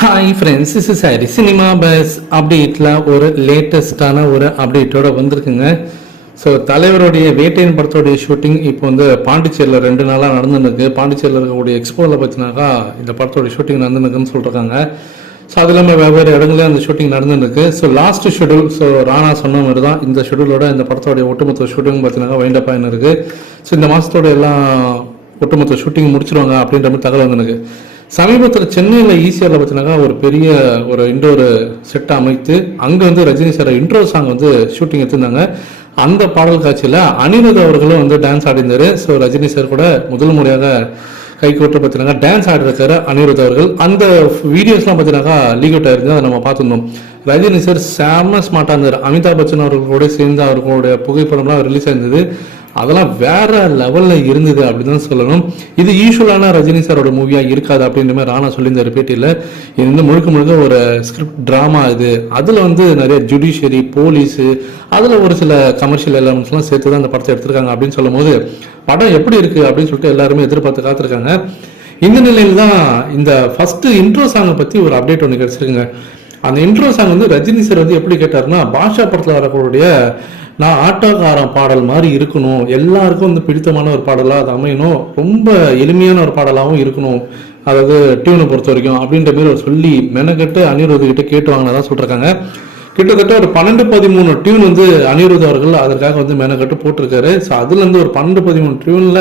Hi friends is sorry cinema buzz அப்டேட்டில் ஒரு லேட்டஸ்டான ஒரு அப்டேட்டோட வந்திருக்குங்க. ஸோ தலைவருடைய வேட்டையன் படத்தோடைய ஷூட்டிங் இப்போ வந்து பாண்டிச்சேரியில் ரெண்டு நாளாக நடந்துருக்கு பாண்டிச்சேரியில் இருக்கக்கூடிய எக்ஸ்போவில் பார்த்தினாக்கா இந்த படத்தோடைய ஷூட்டிங் நடந்துருக்குன்னு சொல்லிருக்காங்க. ஸோ அது இல்லாமல் வெவ்வேறு இடங்கள்ல அந்த ஷூட்டிங் நடந்துருக்கு so last schedule so Rana சொன்ன மாதிரி தான் இந்த ஷெடியூலோட இந்த படத்தோடைய ஒட்டுமொத்த ஷூட்டிங் பார்த்தீங்கன்னா வைண்டப் ஆயின்னு இருக்குது ஸோ இந்த மாதத்தோட எல்லாம் ஒட்டுமொத்த ஷூட்டிங் முடிச்சிருவாங்க அப்படின்ற மாதிரி தகவல் வந்திருக்கு சமீபத்தில் சென்னையில் ஈசிஆரில் பார்த்தீங்கன்னா ஒரு பெரிய ஒரு இன்டோர் செட் அமைத்து அங்கே வந்து ரஜினி சார் இன்ட்ரோ சாங் வந்து ஷூட்டிங் எடுத்திருந்தாங்க. அந்த பாடல் காட்சியில் அனிருத் அவர்களும் வந்து டான்ஸ் ஆடிந்தாரு ஸோ ரஜினி சார் கூட முதல் முறையாக கை கூட்ட பார்த்தீங்கன்னா டான்ஸ் ஆடிருக்காரு அனிருத் அவர்கள். அந்த வீடியோஸ்லாம் பார்த்தீங்கன்னாக்கா லீக் அவுட் ஆயிருந்து அதை நம்ம பார்த்துருந்தோம். ரஜினி சார் செம்ம ஸ்மார்ட்டாக இருந்தார். அமிதாப் பச்சன் அவர்களோட சேர்ந்து அவர்களுடைய புகைப்படம்லாம் ரிலீஸ் ஆயிருந்தது. அதெல்லாம் வேற லெவலில் இருந்தது அப்படின்னு தான் சொல்லணும். இது யூஸ்வலான ரஜினி சாரோட மூவியாக இருக்காது அப்படின்ற மாதிரி ராணா சொல்லியிருந்தார் பேட்டியில். இது வந்து முழுக்க முழுக்க ஒரு ஸ்கிரிப்ட் ட்ராமா இது. அதில் வந்து நிறைய ஜுடிஷியரி போலீஸு அதில் ஒரு சில கமர்ஷியல் எலமெண்ட்ஸ்லாம் சேர்த்து தான் அந்த படத்தை எடுத்திருக்காங்க அப்படின்னு சொல்லும் போது படம் எப்படி இருக்கு அப்படின்னு சொல்லிட்டு எல்லாருமே எதிர்பார்த்து காத்திருக்காங்க. இந்த நிலையில் தான் இந்த ஃபஸ்ட்டு இன்ட்ரோ சாங்கை பற்றி ஒரு அப்டேட் ஒன்று கிடச்சிருக்குங்க. அந்த இன்ட்ரோ சாங் வந்து ரஜினி சார் வந்து எப்படி கேட்டாருன்னா பாஷா படத்தில் வரக்கூடிய நான் ஆட்டோக்காரன் பாடல் மாதிரி இருக்கணும். எல்லாருக்கும் வந்து பிடித்தமான ஒரு பாடலாக அது அமையணும். ரொம்ப எளிமையான ஒரு பாடலாகவும் இருக்கணும். அதாவது டியூனை பொறுத்த வரைக்கும் அப்படின்ற மாதிரி ஒரு சொல்லி மெனக்கெட்டு அனிருத் கிட்ட கேட்டு வாங்கினதா சொல்லியிருக்காங்க கிட்டத்தட்ட ஒரு பன்னெண்டு பதிமூணு டியூன் வந்து அனிருத் அவர்கள் அதற்காக வந்து மெனக்கட்டு போட்டிருக்காரு. ஸோ அதுலேருந்து ஒரு பன்னெண்டு பதிமூணு டியூனில்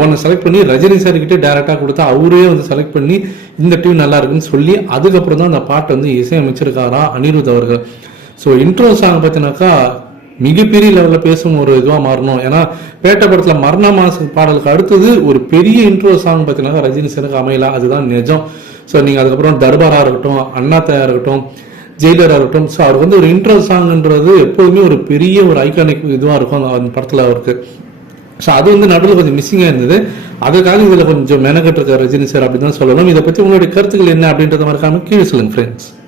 ஒன்னை செலக்ட் பண்ணி ரஜினி சார் கிட்டே டேரெக்டாக கொடுத்தா அவரே வந்து செலக்ட் பண்ணி இந்த டியூன் நல்லா இருக்குன்னு சொல்லி அதுக்கப்புறம் தான் அந்த பாட்டை வந்து இசையமைச்சிருக்காரா அனிருத் அவர்கள். ஸோ இன்ட்ரோ சாங் பார்த்தீங்கன்னாக்கா மிகப்பெரிய லெவலில் பேசும் ஒரு இதுவாக மாறணும். ஏன்னா பேட்டை படத்தில் மரண மாச பாடலுக்கு அடுத்தது ஒரு பெரிய இன்ட்ரோ சாங் பார்த்தீங்கன்னா ரஜினி சனுக்கு அமையலாம் அதுதான் நிஜம். ஸோ நீங்கள் அதுக்கப்புறம் தர்பாராக இருக்கட்டும் அண்ணாத்தையாக இருக்கட்டும் ஜெயிலராக இருக்கட்டும் ஸோ அவருக்கு வந்து ஒரு இன்ட்ரோ சாங்ன்றது எப்போதுமே ஒரு பெரிய ஒரு ஐகானிக் இதுவாக இருக்கும் அந்த- படத்தில் அவருக்கு. ஸோ அது வந்து நடுவில் கொஞ்சம் மிஸ்ஸிங்காக இருந்தது. அதுக்காக இதில் கொஞ்சம் மெனக்கட்டு இருக்க ரஜினி சார் அப்படின்னு தான் சொல்லணும். இதை பற்றி உங்களுடைய கருத்துக்கள் என்ன அப்படின்றத மறக்காமல் கீழே சொல்லுங்கள் ஃப்ரெண்ட்ஸ்